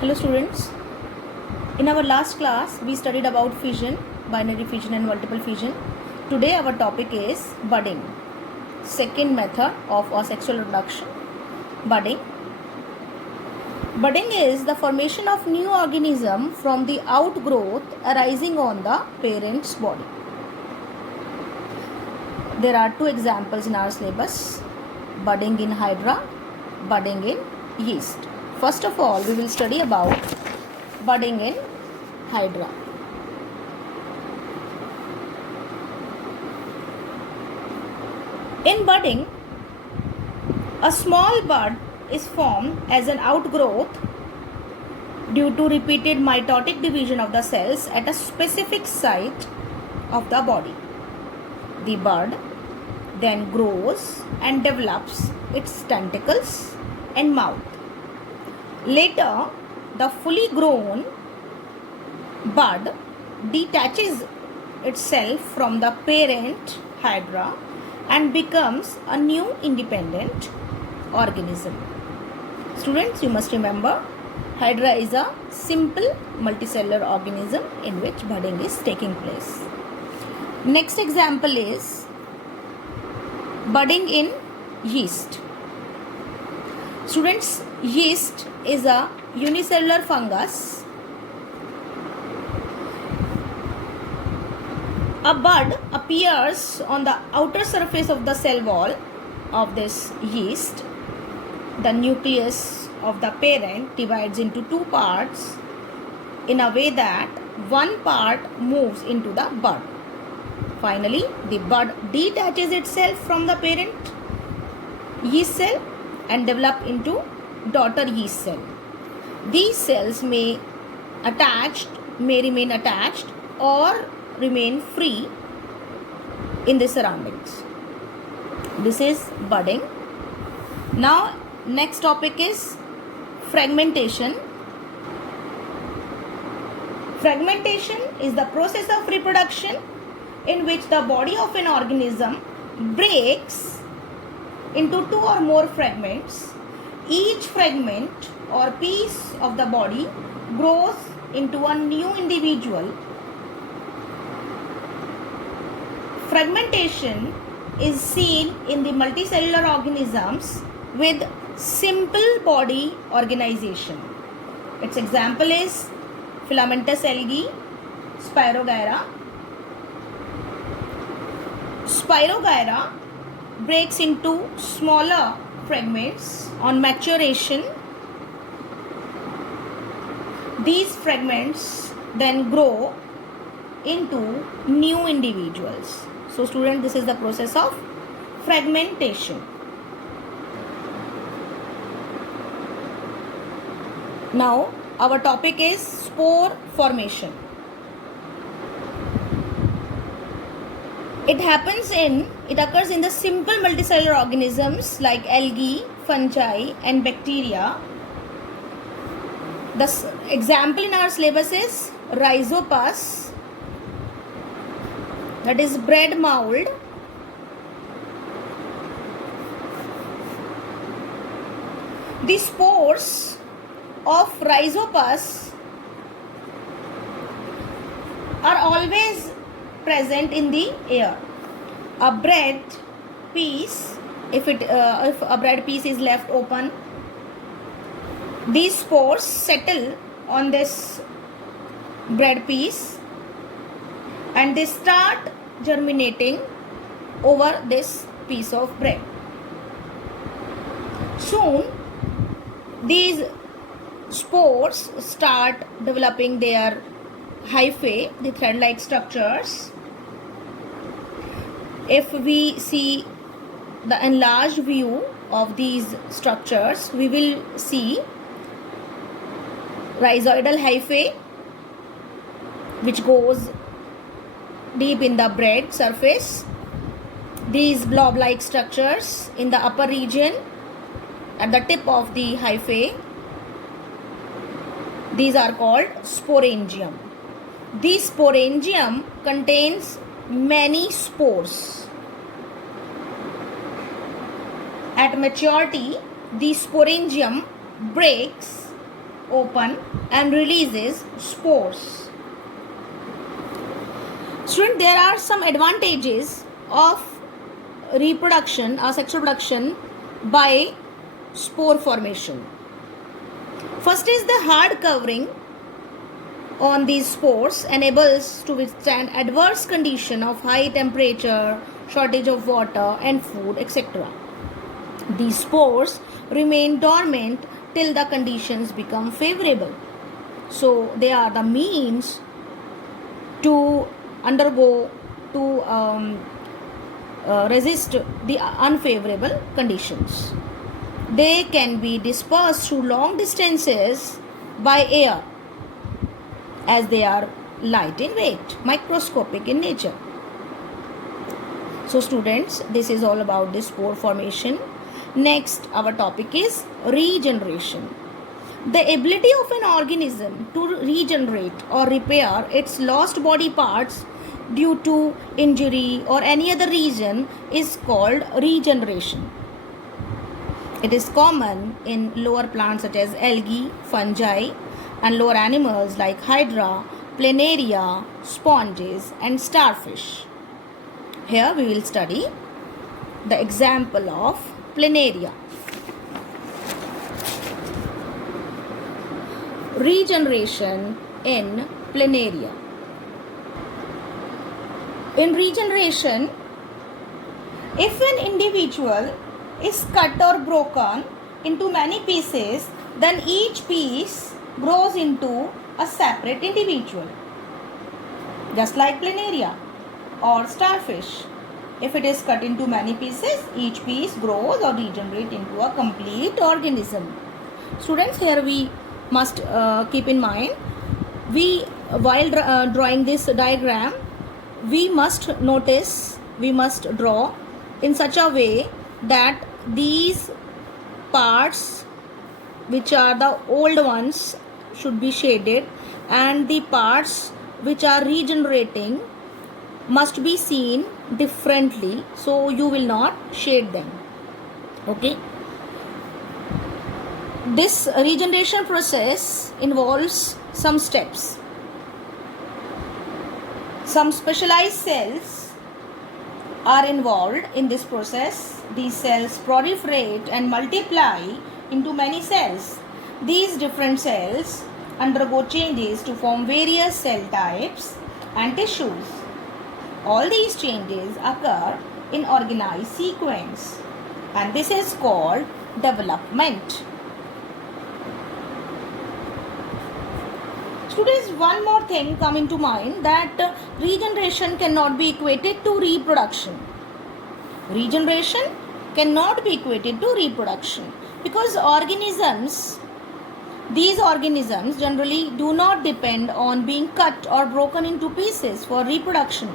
Hello students, in our last class we studied about fission, binary fission and multiple fission. Today our topic is budding, second method of asexual reproduction. Budding. Budding is the formation of new organism from the outgrowth arising on the parent's body. There are two examples in our syllabus, budding in hydra, budding in yeast. First of all, we will study about budding in hydra. In budding, a small bud is formed as an outgrowth due to repeated mitotic division of the cells at a specific site of the body. The bud then grows and develops its tentacles and mouth. Later, the fully grown bud detaches itself from the parent hydra and becomes a new independent organism. Students, you must remember, hydra is a simple multicellular organism in which budding is taking place. Next example is budding in yeast. Students, yeast is a unicellular fungus. A bud appears on the outer surface of the cell wall of this yeast. The nucleus of the parent divides into two parts in a way that one part moves into the bud. Finally, the bud detaches itself from the parent yeast cell and develop into daughter yeast cell. These cells may remain attached or remain free in the surroundings. This is budding. Now, next topic is fragmentation. Fragmentation is the process of reproduction in which the body of an organism breaks into two or more fragments. Each fragment or piece of the body grows into a new individual. Fragmentation is seen in the multicellular organisms with simple body organization. Its example is filamentous algae, Spirogyra. Spirogyra breaks into smaller fragments on maturation. These fragments then grow into new individuals. So student, this is the process of fragmentation. Now our topic is spore formation. It occurs in the simple multicellular organisms like algae, fungi and bacteria. The example in our syllabus is Rhizopus, that is bread mold. The spores of Rhizopus are always present in the air. A bread piece, if a bread piece is left open, these spores settle on this bread piece and they start germinating over this piece of bread. Soon these spores start developing their hyphae, the thread-like structures. If we see the enlarged view of these structures, we will see rhizoidal hyphae which goes deep in the bread surface. These blob-like structures in the upper region at the tip of the hyphae, these are called sporangium. This sporangium contains many spores. At maturity, the sporangium breaks open and releases spores. Student, there are some advantages of reproduction or sexual reproduction by spore formation. First is the hard covering on these spores enables to withstand adverse condition of high temperature, shortage of water and food, etc. These spores remain dormant till the conditions become favorable. So they are the means to undergo to resist the unfavorable conditions. They can be dispersed through long distances by air as they are light in weight, microscopic in nature. So students, this is all about the spore formation. Next, our topic is regeneration. The ability of an organism to regenerate or repair its lost body parts due to injury or any other reason is called regeneration. It is common in lower plants such as algae, fungi, and lower animals like hydra, planaria, sponges, and starfish. Here we will study the example of planaria. Regeneration in planaria. In regeneration, if an individual is cut or broken into many pieces, then each piece grows into a separate individual, just like planaria or starfish. If it is cut into many pieces, each piece grows or regenerates into a complete organism. Students, here we must keep in mind, while drawing this diagram, we must draw in such a way that these parts which are the old ones should be shaded and the parts which are regenerating must be seen differently, so you will not shade them. Okay. This regeneration process involves some steps. Some specialized cells are involved in this process. These cells proliferate and multiply into many cells. These different cells undergo changes to form various cell types and tissues. All these changes occur in organized sequence, and this is called development. Students, one more thing come into mind, that regeneration cannot be equated to reproduction. Regeneration cannot be equated to reproduction because these organisms generally do not depend on being cut or broken into pieces for reproduction.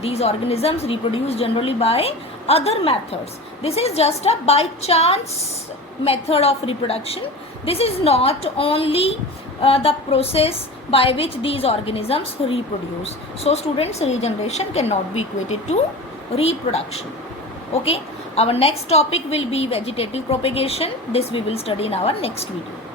These organisms reproduce generally by other methods. This is just a by chance method of reproduction. This is not only the process by which these organisms reproduce. So students, regeneration cannot be equated to reproduction. Okay, our next topic will be vegetative propagation. This we will study in our next video.